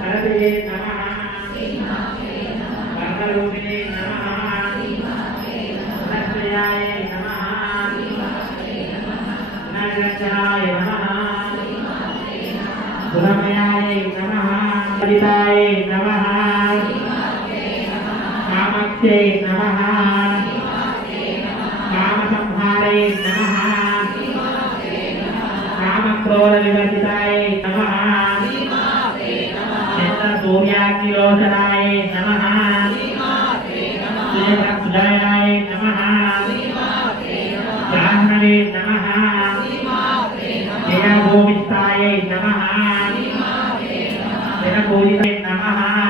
सरस्वती नमः वरदरूपिणे नमः गुणत्रयाय नमः गुणग्रंथाय नमः गुणमयाय नमः ललिताय नमः कामाख्यै नमः कामसंहारै नमः कामक्रोधविवर्जिताय नमः चन्द्रसूर्याग्निलोचनाय नमः सुजयाय नमः ब्राह्मणे नमः जयभूमिष्ठाय नमः जनपूजिताय नमः